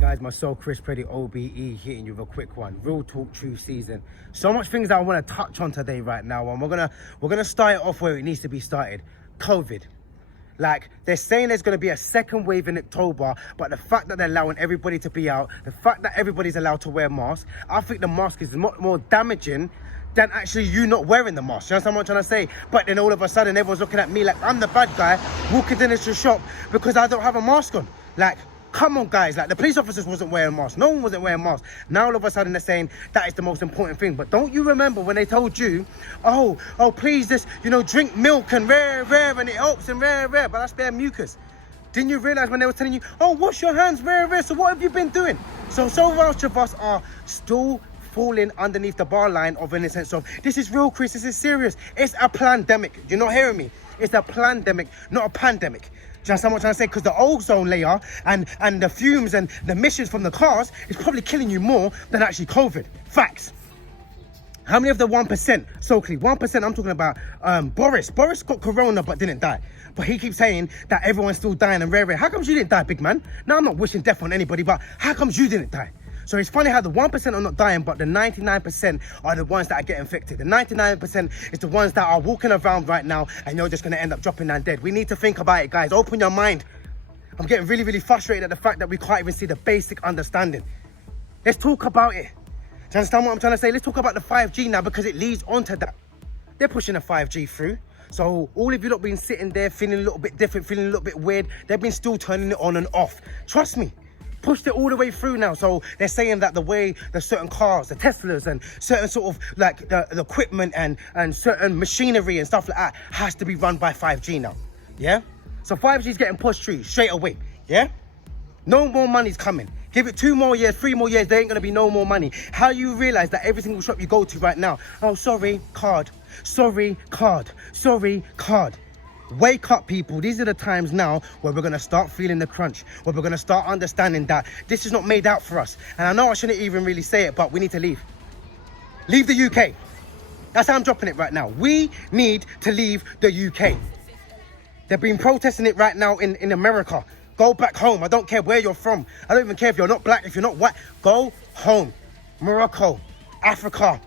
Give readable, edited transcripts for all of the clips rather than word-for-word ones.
Guys, myself, Preddie Obe, hitting you with a quick one. Real talk, true season. So much things that I want to touch on today right now, and we're gonna start it off where it needs to be started. COVID. Like, they're saying there's going to be a second wave in October, but the fact that they're allowing everybody to be out, the fact that everybody's allowed to wear masks, I think the mask is much more damaging than actually you not wearing the mask. You understand what I'm trying to say? But then all of a sudden, everyone's looking at me like I'm the bad guy walking into the shop because I don't have a mask on. Like, come on, guys. Like, the police officers wasn't wearing masks. No one wasn't wearing masks. Now all of a sudden they're saying that is the most important thing. But don't you remember when they told you, oh, please just, drink milk and rare, and it helps and rare. But that's their mucus. Didn't you realize when they were telling you, oh, wash your hands, rare. So what have you been doing? So much of us are still falling underneath the bar line of, in the sense of, this is real, Chris. This is serious. It's a plandemic. You're not hearing me. It's a plandemic, not a pandemic. Do you understand what I'm trying to say? Because the ozone layer and the fumes and the emissions from the cars is probably killing you more than actually COVID. Facts. How many of the 1%, Stokely, 1%, I'm talking about Boris. Boris got corona but didn't die. But he keeps saying that everyone's still dying and rare. How comes you didn't die, big man? Now, I'm not wishing death on anybody, but how comes you didn't die? So it's funny how the 1% are not dying, but the 99% are the ones that are getting infected. The 99% is the ones that are walking around right now, and you're just going to end up dropping down dead. We need to think about it, guys. Open your mind. I'm getting really, really frustrated at the fact that we can't even see the basic understanding. Let's talk about it. Do you understand what I'm trying to say? Let's talk about the 5G now, because it leads on to that. They're pushing the 5G through. So all of you lot been sitting there feeling a little bit different, feeling a little bit weird, they've been still turning it on and off. Trust me. Pushed it all the way through now. So they're saying that the way the certain cars, the Teslas and certain sort of like the equipment and certain machinery and stuff like that has to be run by 5G now. Yeah? So 5G is getting pushed through straight away. Yeah? No more money's coming. Give it 2 more years, 3 more years, there ain't gonna be no more money. How you realize that every single shop you go to right now, oh, sorry, card. Sorry, card. Sorry, card. Wake up, people. These are the times now where we're going to start feeling the crunch, where we're going to start understanding that this is not made out for us. And I know I shouldn't even really say it, but we need to leave. Leave the UK. That's how I'm dropping it right now. We need to leave the UK. They've been protesting it right now in America. Go back home. I don't care where you're from. I don't even care if you're not black, if you're not white. Go home. Morocco, Africa,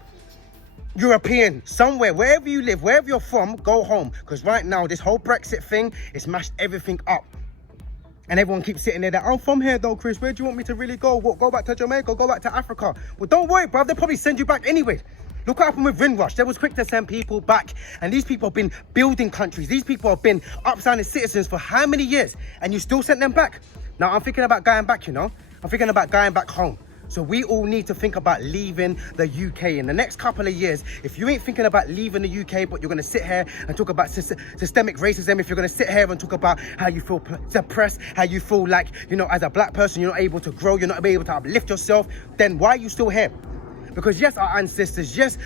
European, somewhere, wherever you live, wherever you're from, go home. Because right now, this whole Brexit thing, it's mashed everything up. And everyone keeps sitting there that, I'm from here though, Chris, where do you want me to really go? What, go back to Jamaica, go back to Africa? Well, don't worry, bruv, they'll probably send you back anyway. Look what happened with Windrush. They was quick to send people back. And these people have been building countries. These people have been upstanding citizens for how many years? And you still sent them back. Now, I'm thinking about going back, I'm thinking about going back home. So we all need to think about leaving the UK in the next couple of years. If you ain't thinking about leaving the UK, but you're going to sit here and talk about systemic racism, if you're going to sit here and talk about how you feel depressed, how you feel like, as a black person, you're not able to grow, you're not able to uplift yourself, then why are you still here? Because yes, our ancestors, yes,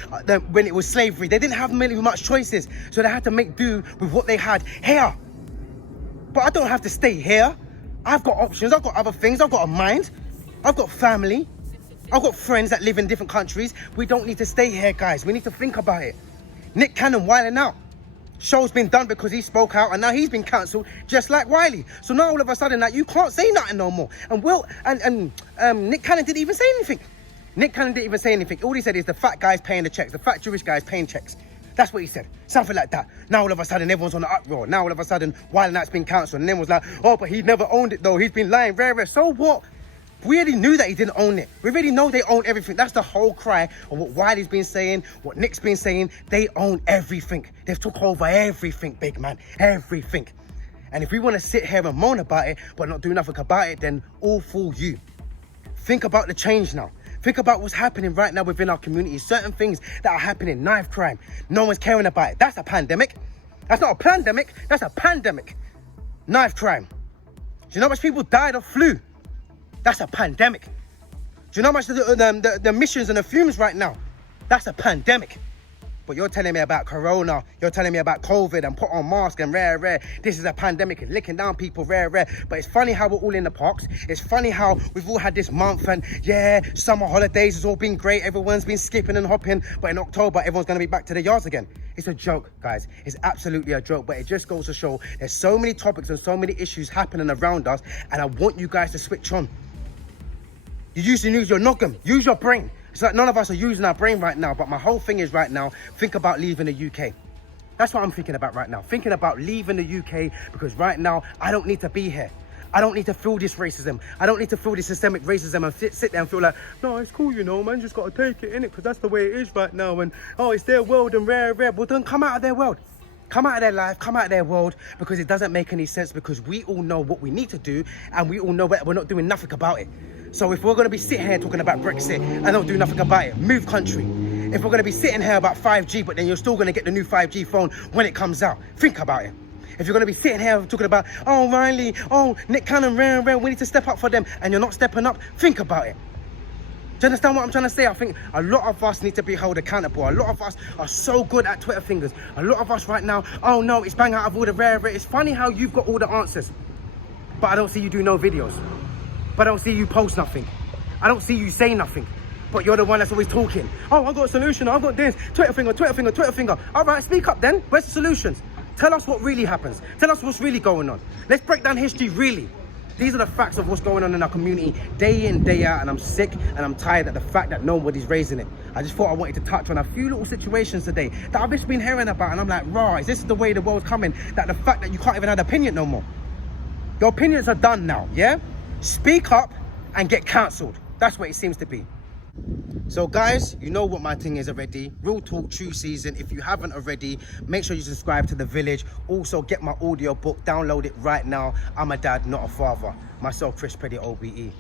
when it was slavery, they didn't have much choices. So they had to make do with what they had here. But I don't have to stay here. I've got options. I've got other things. I've got a mind. I've got family. I've got friends that live in different countries. We don't need to stay here, guys. We need to think about it. Nick Cannon wilding out. Show's been done because he spoke out, and now he's been cancelled, just like Wiley. So now all of a sudden, that you can't say nothing no more. And Nick Cannon didn't even say anything. Nick Cannon didn't even say anything. All he said is the fat guy's paying the checks. The fat Jewish guy's paying checks. That's what he said. Something like that. Now all of a sudden, everyone's on the uproar. Now all of a sudden, Wiley Night's been cancelled. And then was like, oh, but he never owned it though. He's been lying, rare. So what? We already knew that he didn't own it. We already know they own everything. That's the whole cry of what Wiley's been saying, what Nick's been saying. They own everything. They've took over everything, big man. Everything. And if we want to sit here and moan about it, but not do nothing about it, then all for you. Think about the change now. Think about what's happening right now within our community. Certain things that are happening. Knife crime. No one's caring about it. That's a pandemic. That's not a pandemic. That's a pandemic. Knife crime. Do you know how much people died of flu? That's a pandemic. Do you know how much the emissions and the fumes right now? That's a pandemic. But you're telling me about corona, you're telling me about COVID and put on masks and rare. This is a pandemic, it's licking down people, rare. But it's funny how we're all in the parks. It's funny how we've all had this month and yeah, summer holidays has all been great. Everyone's been skipping and hopping. But in October, everyone's going to be back to the yards again. It's a joke, guys. It's absolutely a joke. But it just goes to show there's so many topics and so many issues happening around us. And I want you guys to switch on. You usually use your noggin, use your brain. It's like none of us are using our brain right now, but my whole thing is right now, think about leaving the UK. That's what I'm thinking about right now. Thinking about leaving the UK because right now, I don't need to be here. I don't need to feel this racism. I don't need to feel this systemic racism and sit there and feel like, no, it's cool, you know, man, just got to take it, innit? Because that's the way it is right now. And, oh, it's their world and rare. Well, then come out of their world. Come out of their life, come out of their world, because it doesn't make any sense, because we all know what we need to do and we all know that we're not doing nothing about it. So if we're going to be sitting here talking about Brexit and don't do nothing about it, move country. If we're going to be sitting here about 5G, but then you're still going to get the new 5G phone when it comes out, think about it. If you're going to be sitting here talking about, oh, Wiley, oh, Nick Cannon, rare, we need to step up for them, and you're not stepping up, think about it. Do you understand what I'm trying to say? I think a lot of us need to be held accountable. A lot of us are so good at Twitter fingers. A lot of us right now, oh no, it's bang out of all the rare. It's funny how you've got all the answers, but I don't see you do no videos. But I don't see you post nothing. I don't see you say nothing. But you're the one that's always talking. Oh, I've got a solution. I've got this. Twitter finger. All right, speak up then. Where's the solutions? Tell us what really happens. Tell us what's really going on. Let's break down history really. These are the facts of what's going on in our community day in, day out, and I'm sick and I'm tired of the fact that nobody's raising it. I just thought I wanted to touch on a few little situations today that I've just been hearing about, and I'm like, right, is this the way the world's coming? That the fact that you can't even have an opinion no more. Your opinions are done now, yeah? Speak up and get cancelled. That's what it seems to be. So guys, you know what my thing is already. Real Talk True Season. If you haven't already, make sure you subscribe to The Village. Also get my audio book, download it right now. I'm a dad, not a father. Myself, Preddie Obe.